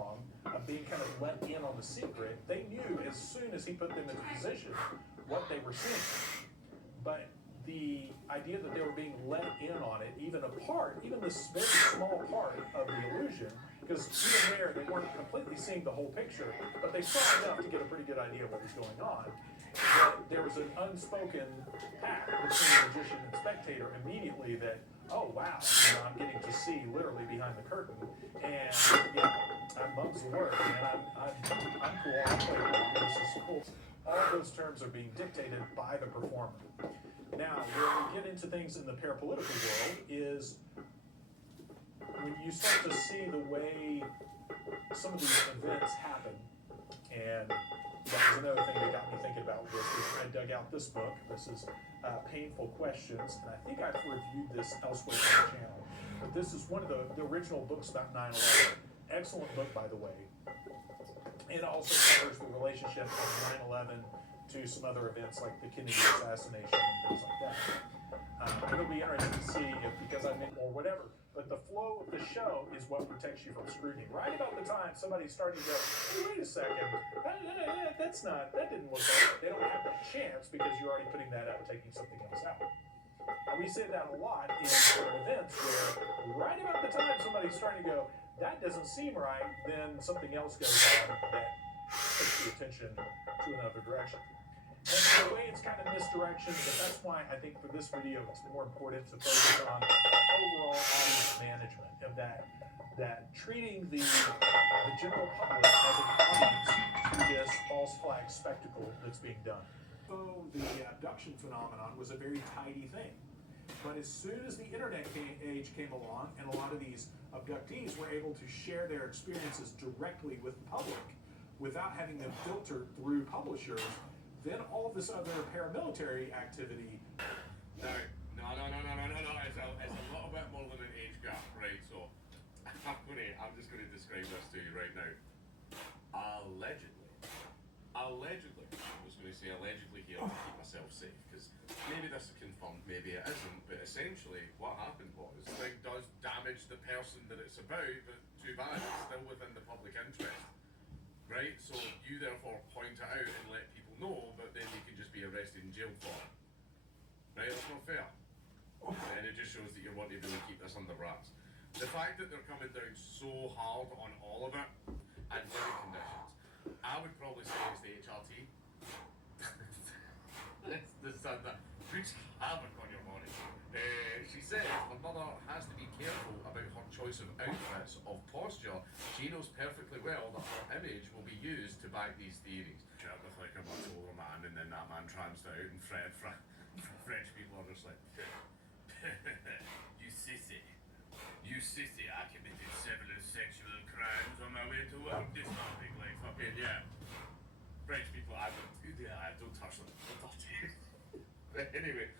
along of being kind of let in on the secret, they knew as soon as he put them into position what they were seeing. But the idea that they were being let in on it, even this very small part of the illusion, because even there they weren't completely seeing the whole picture, but they saw enough to get a pretty good idea of what was going on. That there was an unspoken pact between the magician and spectator immediately that, oh wow, I'm getting to see literally behind the curtain, and yeah, I'm Bub's the word, man. I'm cool. I'll play along. This is cool. All those terms are being dictated by the performer. Now, where we get into things in the parapolitical world is when you start to see the way some of these events happen, and that was another thing that got me thinking about this. I dug out this book. This is Painful Questions, and I think I've reviewed this elsewhere on the channel. But this is one of the original books about 9/11. Excellent book, by the way. It also covers the relationship of 9/11 to some other events like the Kennedy assassination and things like that. It'll be interesting to see if, because I'm in or whatever, but the flow of the show is what protects you from scrutiny. Right about the time somebody's starting to go, hey, wait a second, that didn't look like it. They don't have that chance because you're already putting that out, taking something else out. And we say that a lot in certain events where right about the time somebody's starting to go, that doesn't seem right, then something else goes on that takes the attention to another direction. And in a way, it's kind of misdirection, but that's why I think for this video, it's more important to focus on overall audience management of that treating the general public as an audience to this false flag spectacle that's being done. So the abduction phenomenon was a very tidy thing. But as soon as the internet age came along and a lot of these abductees were able to share their experiences directly with the public without having them filtered through publishers, then all of this other paramilitary activity. No. It's a little bit more than an age gap, right? So I'm just going to describe this to you right now. Allegedly, I'm just going to say allegedly here to keep myself safe, because maybe this is confirmed, maybe it isn't, but essentially what happened was this thing does damage the person that it's about, but too bad, it's still within the public interest, right? So you therefore point it out and let people know, but then you can just be arrested and jailed for it, right? That's not fair. And it just shows that you're wanting to really keep this under wraps. The fact that they're coming down so hard on all of it and living conditions, I would probably say it's the HRT. It's the son that wreaks havoc on your body. She says her mother has to be careful about her choice of outfits, of posture. She knows perfectly well that her image will be used to back these theories. She looked like a much older man, and then that man tramped out, and French people are just like, you sissy, I committed several sexual crimes on my way to work this morning, like fucking, yeah. French people, I don't touch them. But anyway,